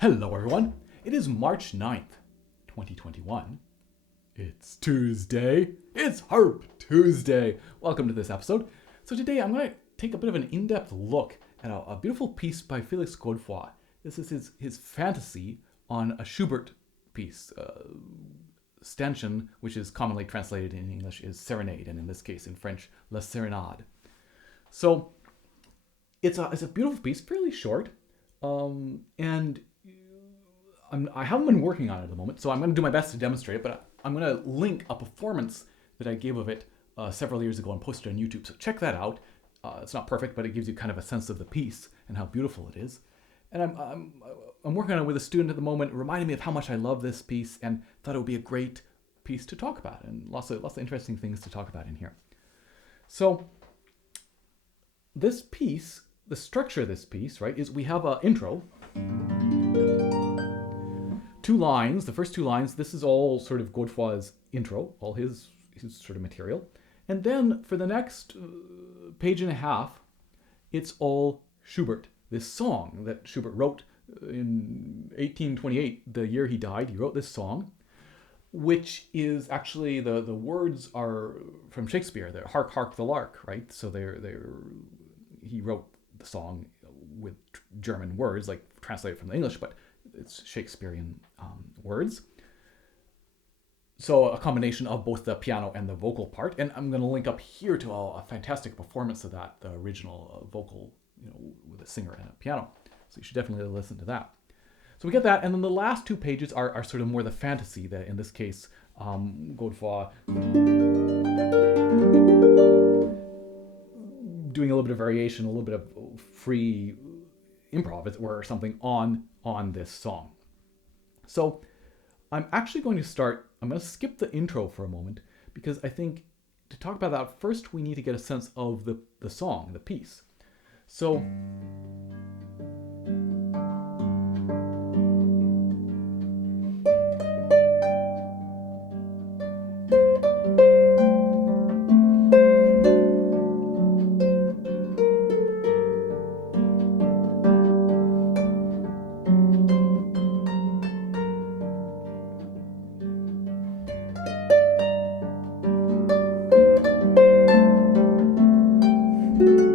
Hello everyone, it is March 9th, 2021. It's Tuesday, it's Harp Tuesday. Welcome to this episode. So today I'm going to take a bit of an in-depth look at a beautiful piece by Felix Godefroid. This is his Fantasie on a Schubert piece, Ständchen, which is commonly translated in English is serenade, and in this case in French, la sérénade. So it's a beautiful piece, fairly short, and I haven't been working on it at the moment, so I'm going to do my best to demonstrate it, but I'm going to link a performance that I gave of it several years ago and posted it on YouTube, so check that out. It's not perfect, but it gives you kind of a sense of the piece and how beautiful it is. And I'm working on it with a student at the moment, reminding me of how much I love this piece and thought it would be a great piece to talk about, and lots of interesting things to talk about in here. So this piece, the structure of this piece, right, is we have an intro. 2 lines, the first 2 lines, this is all sort of Godefroid's intro, all his sort of material. And then for the next page and a half, it's all Schubert, this song that Schubert wrote in 1828, the year he died. He wrote this song, which is actually, the words are from Shakespeare. They're Hark, Hark the Lark, right? So he wrote the song with German words, like translated from the English, but it's Shakespearean words. So a combination of both the piano and the vocal part. And I'm going to link up here to a fantastic performance of that, the original vocal, with a singer and a piano. So you should definitely listen to that. So we get that, and then the last 2 pages are sort of more the fantasy that, in this case, Godefroid doing a little bit of variation, a little bit of free improv or something on this song. So I'm actually going to I'm going to skip the intro for a moment, because I think to talk about that, first we need to get a sense of the song, the piece. So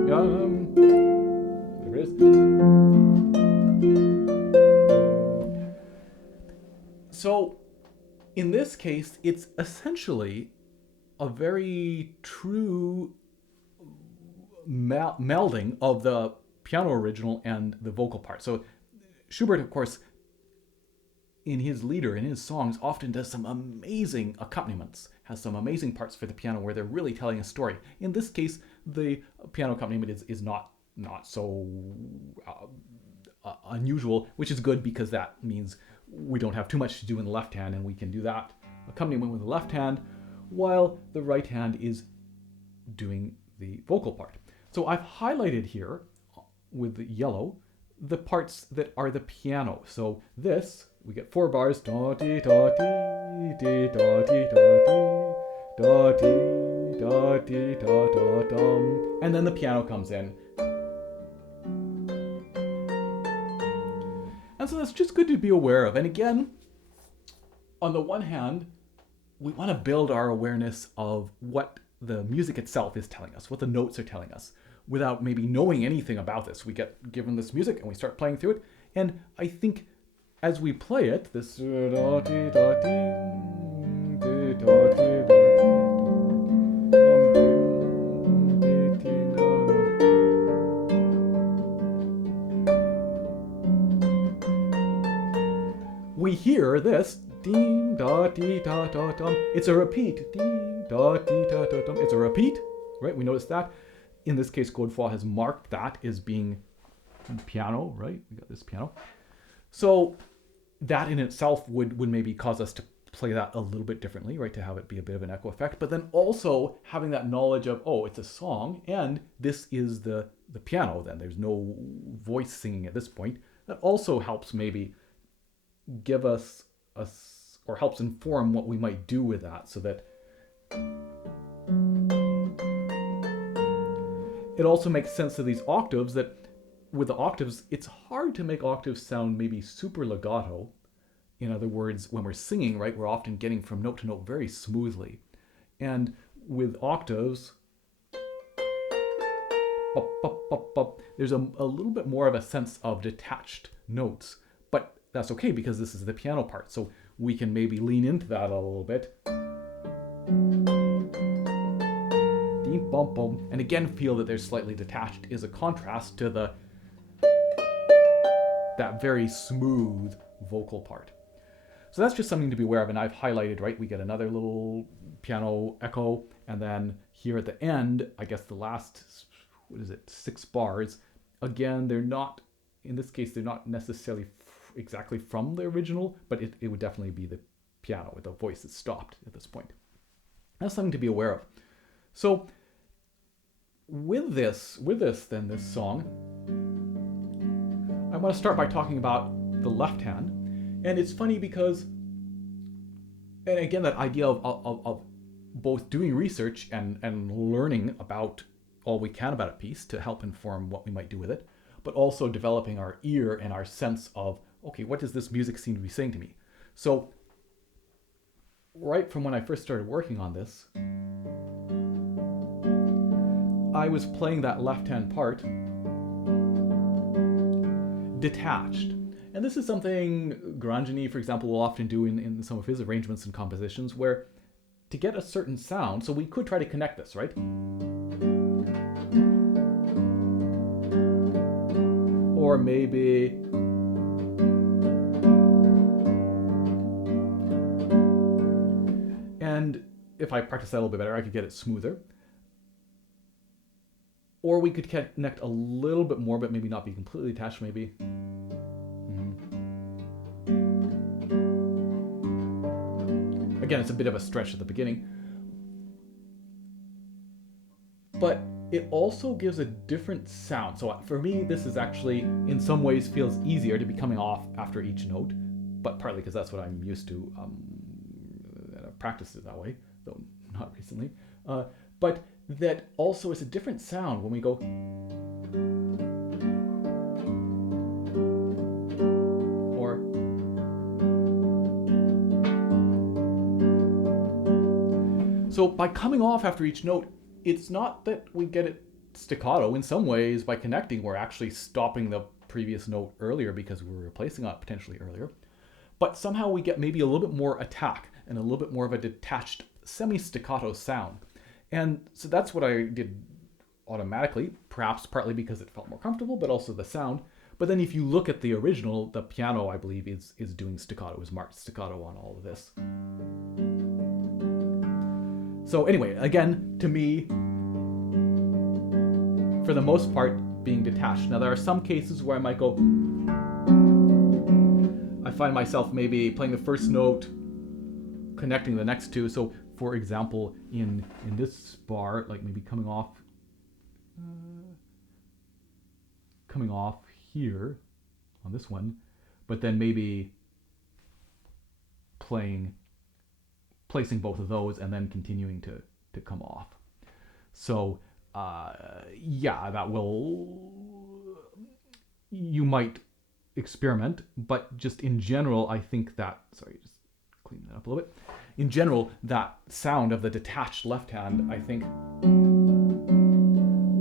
there it is. So in this case, it's essentially a very true melding of the piano original and the vocal part. So Schubert, of course, in his lieder, in his songs, often does some amazing accompaniments, has some amazing parts for the piano where they're really telling a story. In this case, the piano accompaniment is not so unusual, which is good, because that means we don't have too much to do in the left hand, and we can do that accompaniment with the left hand while the right hand is doing the vocal part. So I've highlighted here with the yellow the parts that are the piano. So this, we get 4 bars, da dee da dee dee da dee da dee da dee da da dum, and then the piano comes in. And so that's just good to be aware of. And again, on the one hand, we want to build our awareness of what the music itself is telling us, what the notes are telling us, without maybe knowing anything about this. We get given this music and we start playing through it. And I think as we play it, this we hear this ding da dee da da dum. It's a repeat. Ding da dee da da dum. It's a repeat, right? We notice that. In this case, Godefroid has marked that as being piano, right? We got this piano. So that in itself would maybe cause us to play that a little bit differently, right? To have it be a bit of an echo effect. But then also having that knowledge of, oh, it's a song and this is the piano, then there's no voice singing at this point. That also helps maybe give us or helps inform what we might do with that, so that it also makes sense of these octaves, that with the octaves, it's hard to make octaves sound maybe super legato. In other words, when we're singing, right, we're often getting from note to note very smoothly. And with octaves, there's a little bit more of a sense of detached notes. But that's okay because this is the piano part. So we can maybe lean into that a little bit. And again, feel that they're slightly detached is a contrast to that very smooth vocal part. So that's just something to be aware of, and I've highlighted, right, we get another little piano echo, and then here at the end, I guess the last, 6 bars, again, they're not, in this case, they're not necessarily exactly from the original, but it would definitely be the piano with the voice that's stopped at this point. That's something to be aware of. So with this song, I want to start by talking about the left hand. And it's funny because, and again, that idea of both doing research and learning about all we can about a piece to help inform what we might do with it, but also developing our ear and our sense of, okay, what does this music seem to be saying to me? So right from when I first started working on this, I was playing that left-hand part detached. And this is something Grandini, for example, will often do in some of his arrangements and compositions, where to get a certain sound, so we could try to connect this, right? Or maybe and if I practice that a little bit better, I could get it smoother. Or we could connect a little bit more, but maybe not be completely attached, maybe. Again, it's a bit of a stretch at the beginning. But it also gives a different sound. So for me, this is actually, in some ways, feels easier to be coming off after each note, but partly because that's what I'm used to. I've practiced it that way, though not recently. But that also is a different sound when we go. Or. So by coming off after each note, it's not that we get it staccato. In some ways, by connecting, we're actually stopping the previous note earlier because we were replacing it potentially earlier. But somehow we get maybe a little bit more attack and a little bit more of a detached, semi-staccato sound. And so that's what I did automatically, perhaps partly because it felt more comfortable, but also the sound. But then if you look at the original, the piano, I believe, is doing staccato, is marked staccato on all of this. So anyway, again, to me, for the most part, being detached. Now there are some cases where I might go, I find myself maybe playing the first note, connecting the next two. So for example, in this bar, like maybe coming off here on this one, but then maybe placing both of those and then continuing to come off. So yeah, that will, you might experiment, but just in general, I think that, sorry, just clean that up a little bit. In general, that sound of the detached left hand, I think,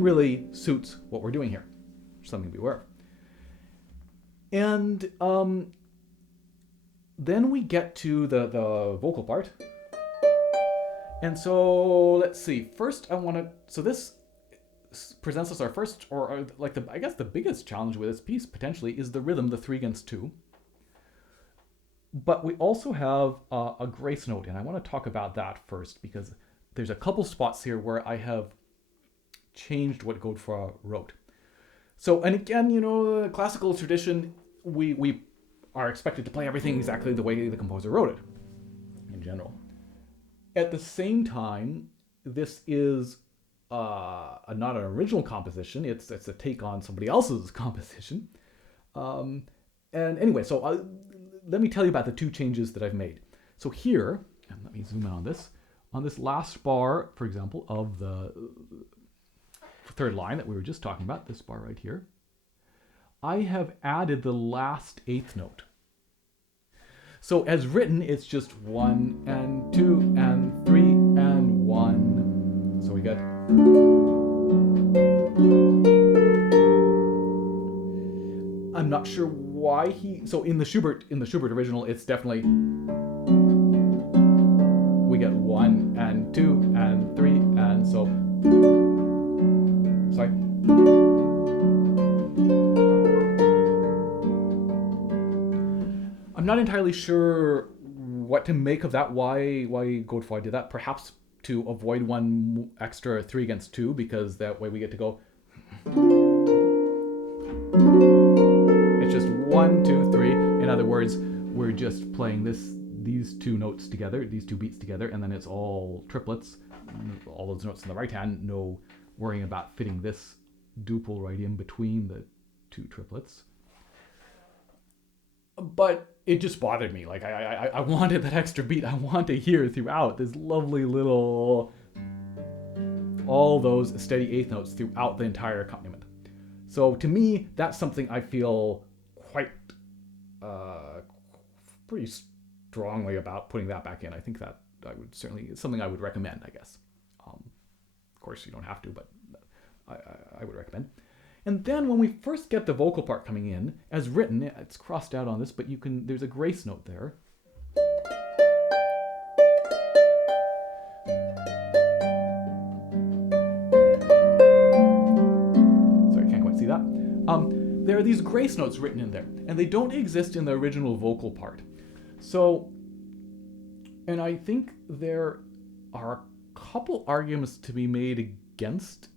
really suits what we're doing here. Something to be aware of. And then we get to the vocal part. And so let's see. First, I want to. So this presents us our first, or like I guess the biggest challenge with this piece potentially is the rhythm, the 3 against 2. But we also have a grace note, and I want to talk about that first because there's a couple spots here where I have changed what Godefroid wrote. So, and again, you know, the classical tradition, we are expected to play everything exactly the way the composer wrote it, in general. At the same time, this is not an original composition. It's a take on somebody else's composition. And anyway, so let me tell you about the 2 changes that I've made. So here, and let me zoom in on this last bar, for example, of the 3rd line that we were just talking about, this bar right here, I have added the last eighth note. So as written, it's just 1 and 2 and 3 and 1. So we get. I'm not sure why so in the Schubert original, it's definitely we get 1 and 2 and 3 and so. Sorry. I'm not entirely sure what to make of that. Why Godefroid did that? Perhaps to avoid one extra 3 against 2, because that way we get to go. It's just 1, 2, 3. In other words, we're just playing these two notes together, these two beats together, and then it's all triplets. All those notes in the right hand, no worrying about fitting this duple right in between the two triplets. But it just bothered me. Like I wanted that extra beat. I want to hear throughout this lovely little, all those steady eighth notes throughout the entire accompaniment. So to me, that's something I feel quite pretty strongly about putting that back in. I think that it's something I would recommend, I guess. Of course, you don't have to, but I would recommend. And then when we first get the vocal part coming in, as written, it's crossed out on this, but there's a grace note there. Sorry, I can't quite see that. There are these grace notes written in there, and they don't exist in the original vocal part. So, and I think there are a couple arguments to be made against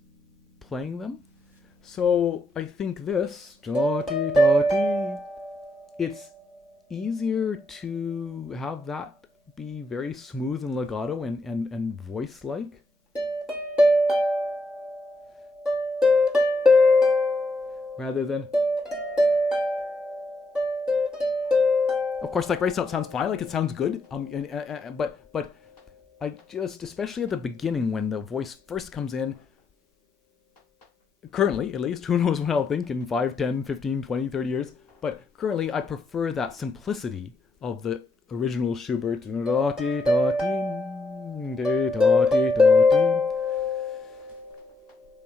playing them. So I think this, it's easier to have that be very smooth and legato and voice-like. Rather than... Of course, that grace note sounds fine, like it sounds good, but I just, especially at the beginning when the voice first comes in, currently, at least, who knows what I'll think in 5, 10, 15, 20, 30 years, but currently I prefer that simplicity of the original Schubert.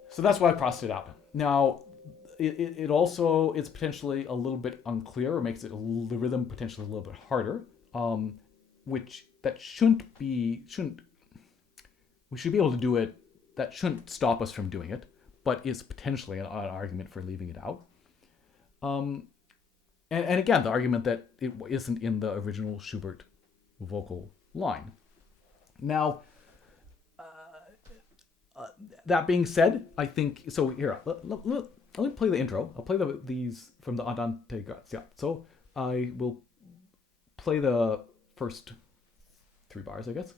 So that's why I crossed it out. Now, it also, it's potentially a little bit unclear, or makes the rhythm potentially a little bit harder, which that we should be able to do it, that shouldn't stop us from doing it, but is potentially an argument for leaving it out. And again, the argument that it isn't in the original Schubert vocal line. Now, that being said, I think, so here, let me play the intro. I'll play these from the Andante Grazia. So I will play the first 3 bars, I guess.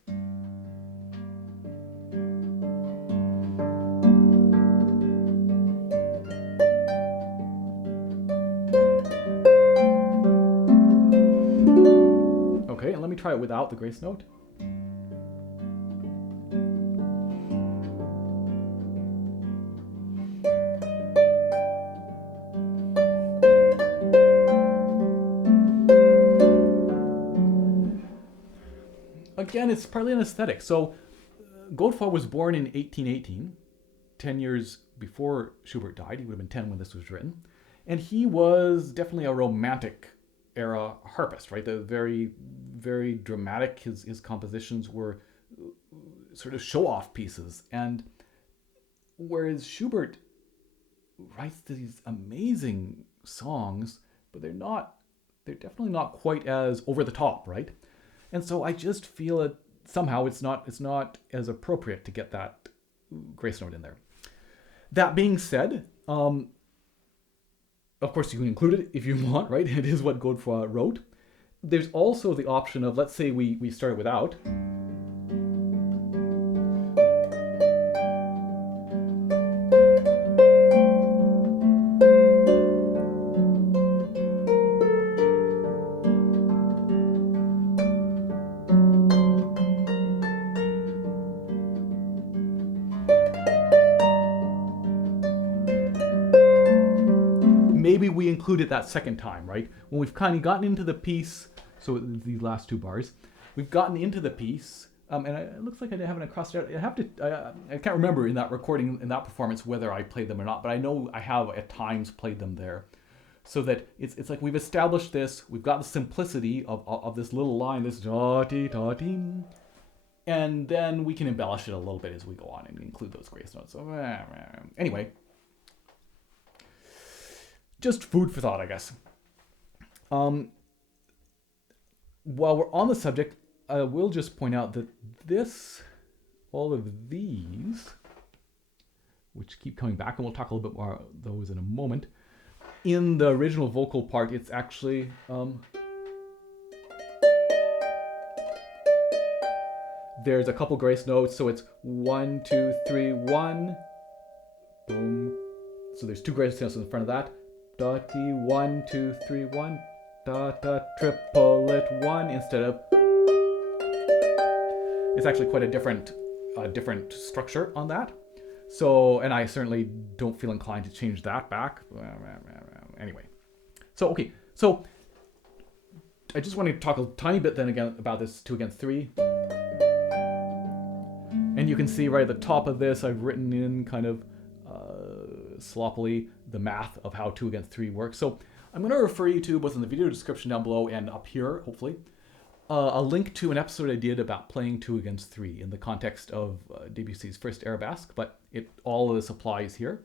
Okay, and let me try it without the grace note. Again, it's partly an aesthetic. So Godefroid was born in 1818, 10 years before Schubert died. He would have been 10 when this was written. And he was definitely a romantic era harpist, right? The very, very dramatic. His compositions were sort of show-off pieces. And whereas Schubert writes these amazing songs, but they're definitely not quite as over the top, right? And so I just feel that somehow it's not as appropriate to get that grace note in there. That being said, of course you can include it if you want, right? It is what Godefroid wrote. There's also the option of, let's say we start without. maybe we include it that second time, right? When we've kind of gotten into the piece, so these last two bars, we've gotten into the piece, and it looks like I haven't crossed it out. I can't remember in that recording, in that performance, whether I played them or not, but I know I have at times played them there. So that it's like we've established this, we've got the simplicity of this little line, this da-dee-da-dee, and then we can embellish it a little bit as we go on and include those grace notes. So, anyway, just food for thought, I guess. While we're on the subject, I will just point out that all of these, which keep coming back, and we'll talk a little bit more about those in a moment, in the original vocal part, it's actually there's a couple grace notes, so it's 1, 2, 3, 1, boom. So there's two grace notes in the front of that. Da dee 1, 2, 3, 1, da da triplet 1 instead of. It's actually quite a different structure on that. So, and I certainly don't feel inclined to change that back. Anyway, so okay, so I just want to talk a tiny bit then again about this 2 against 3. And you can see right at the top of this, I've written in kind of sloppily the math of how 2 against 3 works. So I'm going to refer you to, both in the video description down below and up here, hopefully, a link to an episode I did about playing 2 against 3 in the context of Debussy's first Arabesque, but all of this applies here.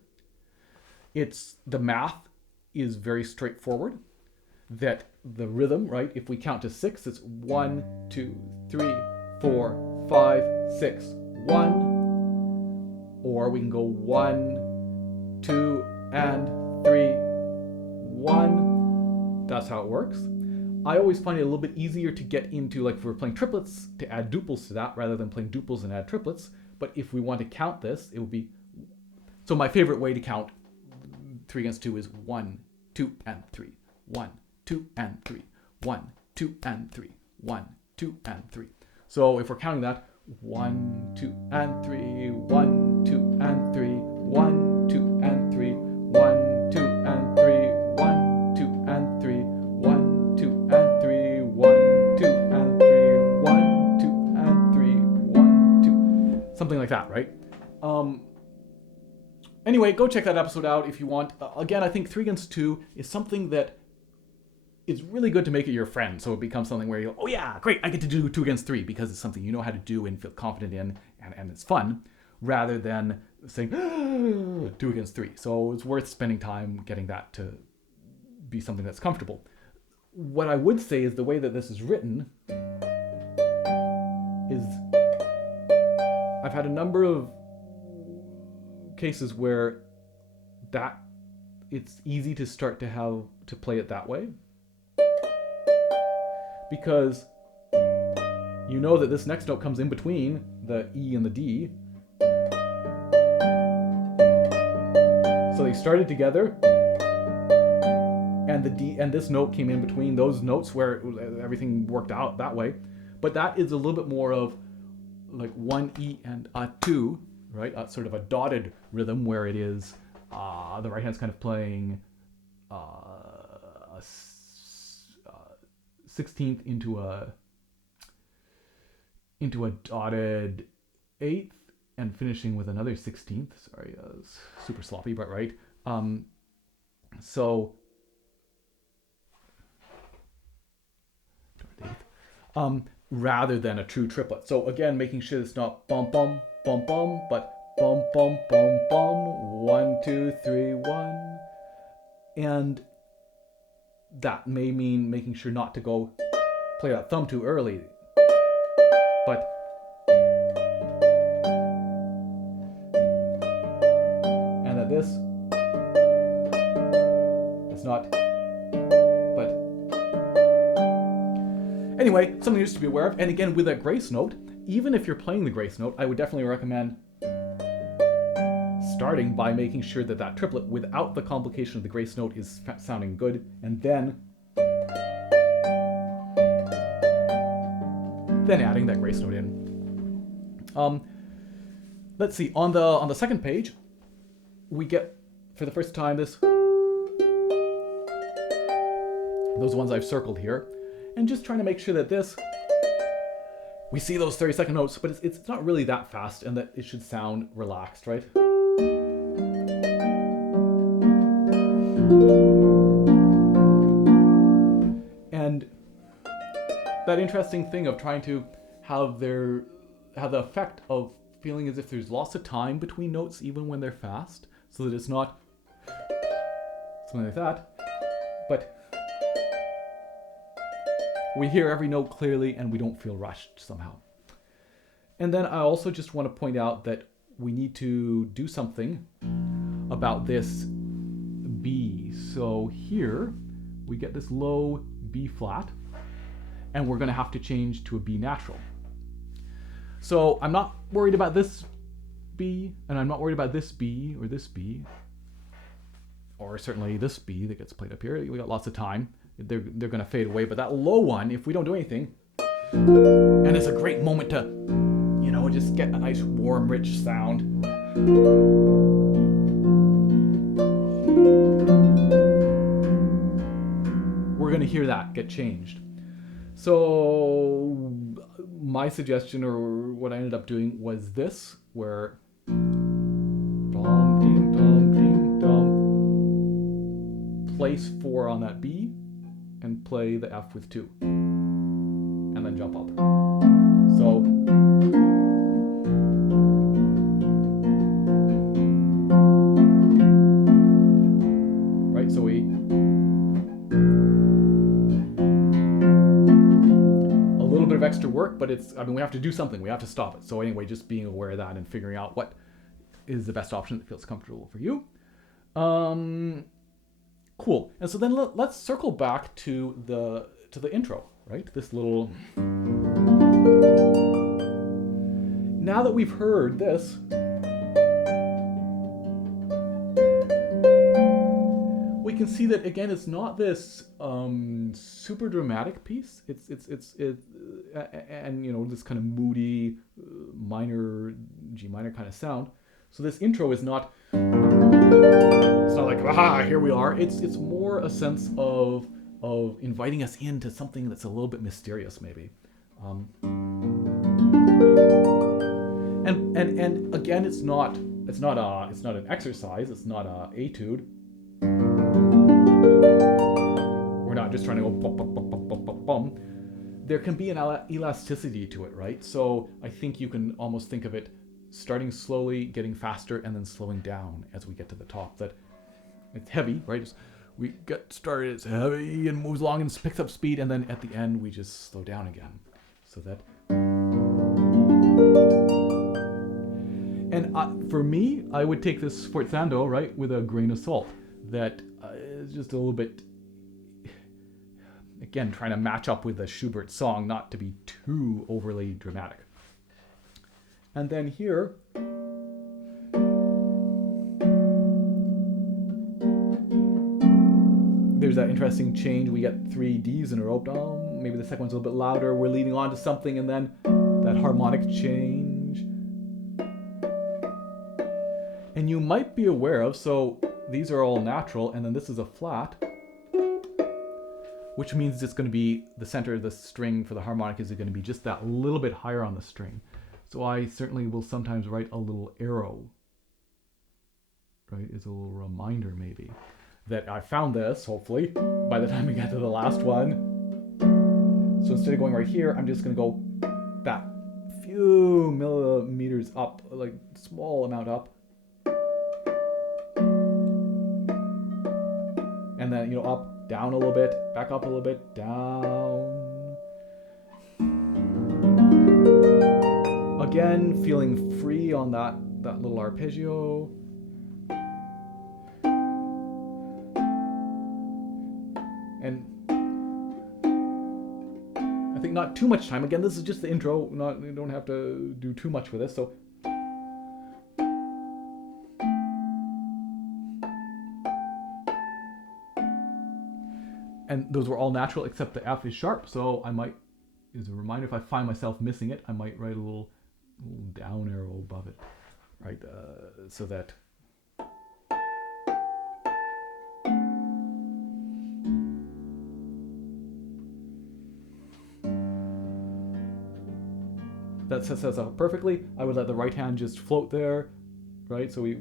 The math is very straightforward, that the rhythm, right, if we count to 6, it's 1, 2, 3, 4, 5, 6, 1, or we can go 1, 2, and 3, 1. That's how it works. I always find it a little bit easier to get into, like if we're playing triplets, to add duples to that rather than playing duples and add triplets. But if we want to count this, it would be... So my favorite way to count 3 against 2 is 1, 2, and 3. 1, 2, and 3. 1, 2, and 3. 1, 2, and 3. So if we're counting that, 1, 2, and 3. 1, 2, and 3. 1, 2, and 3. 1, 2, and 3. 1, 2, and 3. 1, 2, and 3. 1, 2, and 3. 1, 2, and 3. 1, 2. Something like that, right? Anyway, go check that episode out if you want. Again, I think 3 against 2 is something that is really good to make it your friend. So it becomes something where you go, oh yeah, great, I get to do 2 against 3 because it's something you know how to do and feel confident in and it's fun, rather than saying 2 against 3. So it's worth spending time getting that to be something that's comfortable. What I would say is the way that this is written is I've had a number of cases where it's easy to start to play it that way, because you know that this next note comes in between the E and the D, so they started together, and the D and this note came in between those notes where everything worked out that way. But that is a little bit more of like 1 E and a 2, right? Sort of a dotted rhythm where it is the right hand's kind of playing a 16th into a dotted 8th and finishing with another 16th. Sorry, it's super sloppy, but right. So rather than a true triplet. So again, making sure it's not bum bum bum bum, but bum bum bum bum, 1, 2, 3, 1. And that may mean making sure not to go play that thumb too early, but and that this is not, but anyway, something just to be aware of. And again, with that grace note, even if you're playing the grace note, I would definitely recommend starting by making sure that that triplet without the complication of the grace note is sounding good, and then adding that grace note in. Let's see, on the second page, we get for the first time this those ones I've circled here, and just trying to make sure that this, we see those 30-second notes, but it's not really that fast, and that it should sound relaxed, right? And that interesting thing of trying to have the effect of feeling as if there's lots of time between notes, even when they're fast, so that it's not something like that, but we hear every note clearly and we don't feel rushed somehow. And then I also just want to point out that we need to do something about this B. So here we get this low B flat, and we're going to have to change to a B natural. So I'm not worried about this B, and I'm not worried about this B, or certainly this B that gets played up here. We got lots of time. They're going to fade away, but that low one, if we don't do anything, and it's a great moment to, you know, just get a nice warm, rich sound. We're going to hear that get changed. So my suggestion, or what I ended up doing, was this, where dum, ding, dum, ding, dum, place 4 on that B, and play the F with 2, and then jump up. So right, so we a little bit of extra work, but it's, I mean, we have to do something, we have to stop it. So anyway, just being aware of that and figuring out what is the best option that feels comfortable for you. Cool. And so then let's circle back to the intro, right? This little. Now that we've heard this, we can see that again. It's not this super dramatic piece. It's and you know, this kind of moody minor G minor kind of sound. So this intro is not. It's not like, aha, here we are. It's more a sense of inviting us into something that's a little bit mysterious, maybe. And again, it's not an exercise. It's not a etude. We're not just trying to go bum, bum, bum, bum, bum, bum, bum. There can be an elasticity to it, right? So I think you can almost think of it starting slowly, getting faster, and then slowing down as we get to the top. That it's heavy, right? We get started, it's heavy and moves along and picks up speed, and then at the end we just slow down again. So that. And for me, I would take this sforzando, right, with a grain of salt. That is just a little bit, again, trying to match up with a Schubert song, not to be too overly dramatic. And then here, there's that interesting change. We get 3 Ds in a row. Maybe the second one's a little bit louder. We're leading on to something, and then that harmonic change. And you might be aware of, so these are all natural, and then this is a flat, which means it's going to be the center of the string for the harmonic is going to be just that little bit higher on the string. So I certainly will sometimes write a little arrow, right? It's a little reminder maybe that I found this, hopefully, by the time we get to the last one. So instead of going right here, I'm just going to go that few millimeters up, like small amount up. And then, you know, up, down a little bit, back up a little bit, down. Again, feeling free on that little arpeggio. And I think not too much time. Again, this is just the intro. You don't have to do too much with this. So and those were all natural except the F is sharp. So I might, as a reminder, if I find myself missing it, I might write a little down arrow above it, right? So that that sets us up perfectly. I would let the right hand just float there, right? So we're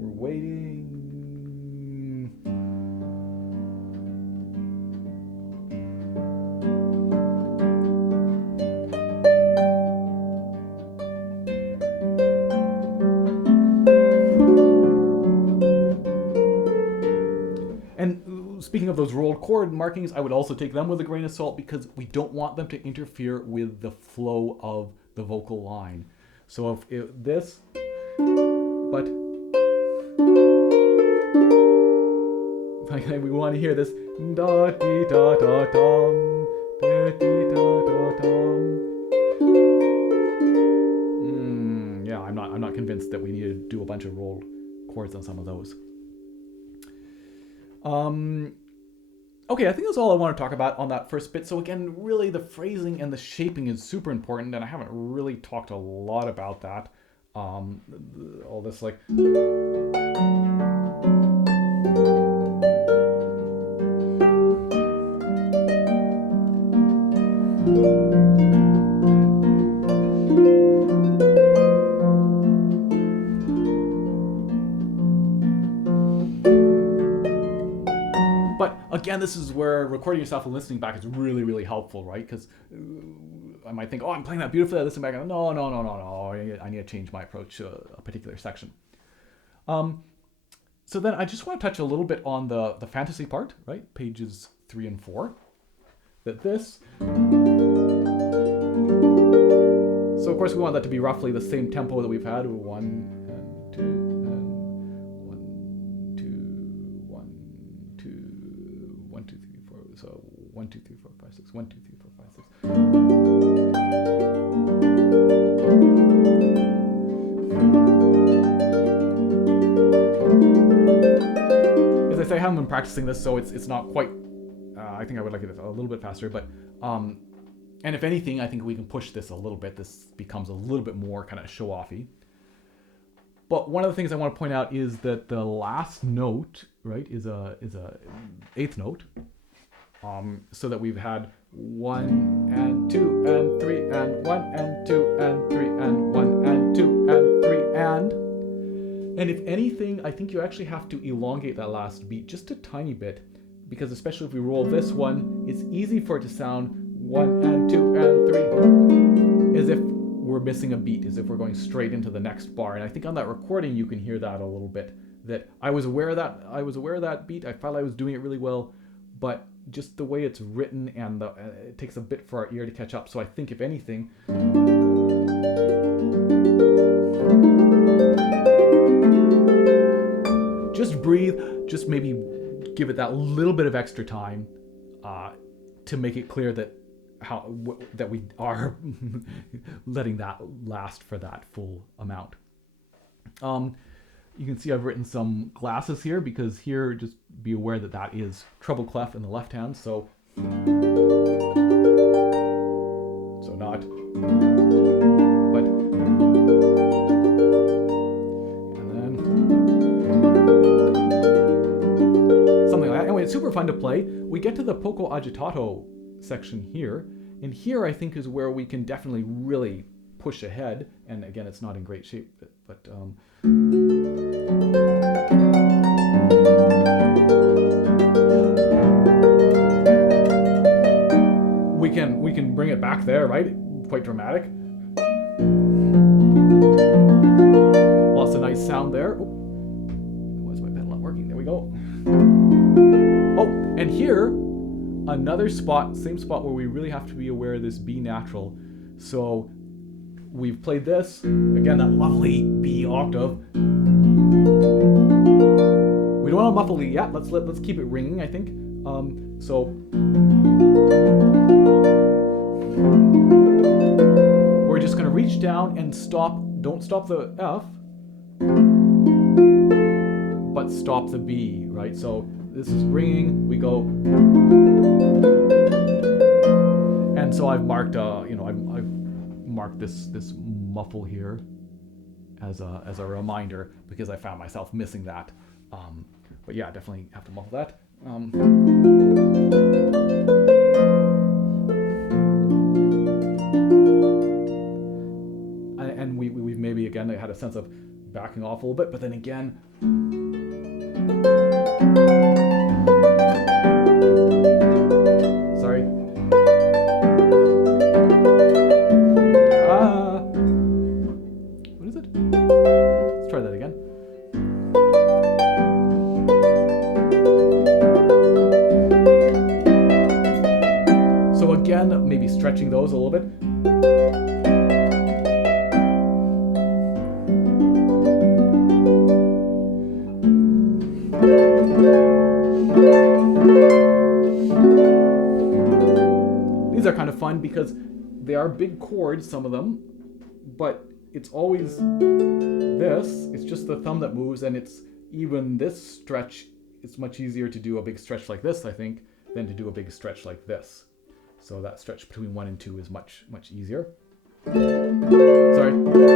waiting. And speaking of those rolled chord markings, I would also take them with a grain of salt because we don't want them to interfere with the flow of the vocal line. So if this, but we want to hear this da dee da da dum, da dee da da dum. Yeah, I'm not convinced that we need to do a bunch of rolled chords on some of those. Okay, I think that's all I want to talk about on that first bit. So again, really the phrasing and the shaping is super important, and I haven't really talked a lot about that. All this like... But again, this is where recording yourself and listening back is really, really helpful, right? Because I might think, oh, I'm playing that beautifully. I listen back and no. I need to change my approach to a particular section. So then I just want to touch a little bit on the Fantasie part, right? Pages 3 and 4. That this... So of course we want that to be roughly the same tempo that we've had. 1 and 2 and 1, 2, 1, 2, 1, 2, 3, 4. So 1, 2, 3, 4, 5, 6. 1, 2, 3, 4, 5, 6. As I say, I haven't been practicing this, so it's not quite. I think I would like it a little bit faster, but and if anything, I think we can push this a little bit. This becomes a little bit more kind of show-offy. But one of the things I want to point out is that the last note, right, is a eighth note. So that we've had 1 and 2 and 3 and 1 and 2 and 3 and 1 and 2 and 3 and if anything, I think you actually have to elongate that last beat just a tiny bit, because especially if we roll this one, it's easy for it to sound 1 and 2 and 3 as if we're missing a beat, as if we're going straight into the next bar. And I think on that recording you can hear that a little bit, that I was aware of that beat. I felt I was doing it really well, but just the way it's written and it takes a bit for our ear to catch up. So I think if anything, just breathe, just maybe give it that little bit of extra time to make it clear that that we are letting that last for that full amount. You can see I've written some glasses here, because here, just be aware that that is treble clef in the left hand, so not, but, and then something like that. Anyway, it's super fun to play. We get to the poco agitato section here, and here I think is where we can definitely really push ahead. And again, it's not in great shape, but we can bring it back there, right? Quite dramatic. Lots of nice sound there. Oh, why is my pedal not working? There we go. Oh, and here, another spot, same spot where we really have to be aware of this B natural. So we've played this, again, that lovely B octave. We don't want to muffle it yet. Let's keep it ringing, I think. So we're just going to reach down and stop. Don't stop the F, but stop the B, right? So this is ringing. We go, and so I've marked, I've marked this muffle here as a reminder, because I found myself missing that. But yeah, definitely have to muffle that. and we've maybe again had a sense of backing off a little bit, but then again, sorry. What is it? Let's try that again. So again, maybe stretching those a little bit. These are kind of fun because they are big chords, some of them, but it's always this. It's just the thumb that moves, and it's even this stretch. It's much easier to do a big stretch like this, I think, than to do a big stretch like this. So that stretch between 1 and 2 is much easier. Sorry. And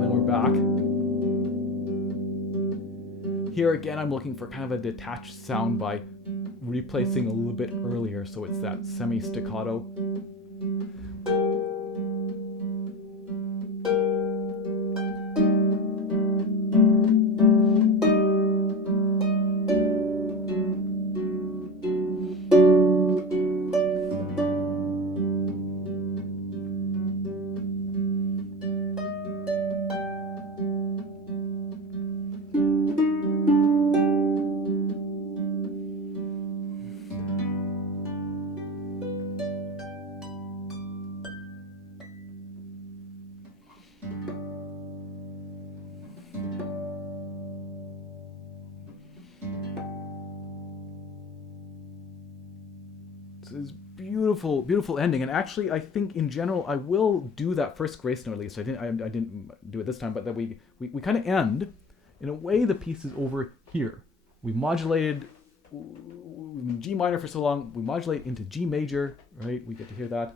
then we're back. Here again, I'm looking for kind of a detached sound by replacing a little bit earlier, so it's that semi-staccato. This beautiful ending, and actually I think in general I will do that first grace note at least. I didn't do it this time, but that we kind of end in a way. The piece is over here. We modulated G minor for so long. We modulate into G major, right? We get to hear that.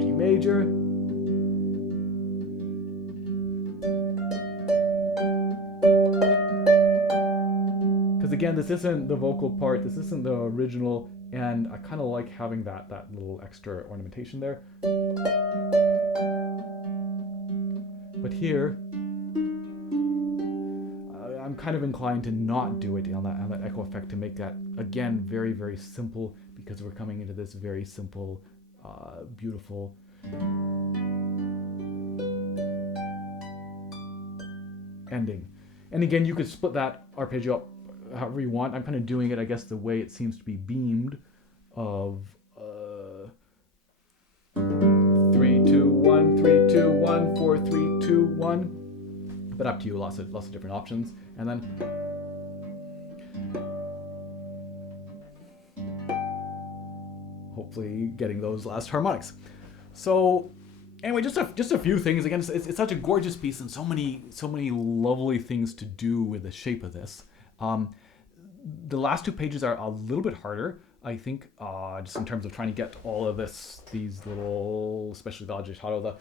G major. Again, this isn't the vocal part, this isn't the original, and I kind of like having that little extra ornamentation there. But here, I'm kind of inclined to not do it on that echo effect, to make that, again, very simple, because we're coming into this very simple, beautiful ending. And again, you could split that arpeggio up however you want. I'm kind of doing it, I guess, the way it seems to be beamed, of 3 2 1 3 2 1 4 3 2 1. But up to you, lots of different options. And then hopefully getting those last harmonics. So anyway, just a few things. Again, it's such a gorgeous piece, and so many lovely things to do with the shape of this. The last 2 pages are a little bit harder, I think, just in terms of trying to get all of these little, especially the agitato,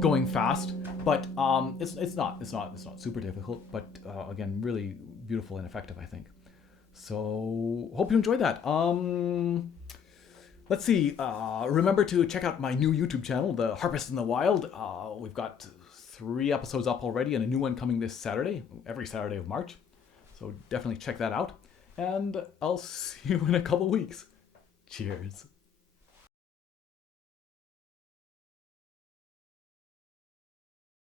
going fast. But it's not super difficult. But again, really beautiful and effective, I think. So hope you enjoyed that. Let's see. Remember to check out my new YouTube channel, The Harpist in the Wild. We've got 3 episodes up already, and a new one coming this Saturday, every Saturday of March. So definitely check that out. And I'll see you in a couple weeks. Cheers.